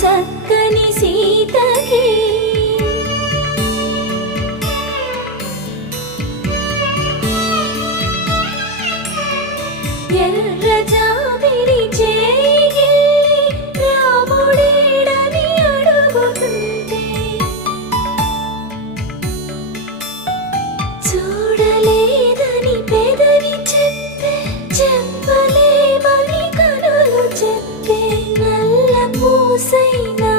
చక్కని సీతకి ఎర్ర జాబిలి చేయి రాముడేడని అడుగుతుంటే చూడలేదని పెదవి చెప్పే చెప్పలేమని కనులు చెప్పే నల్ల పూసైనా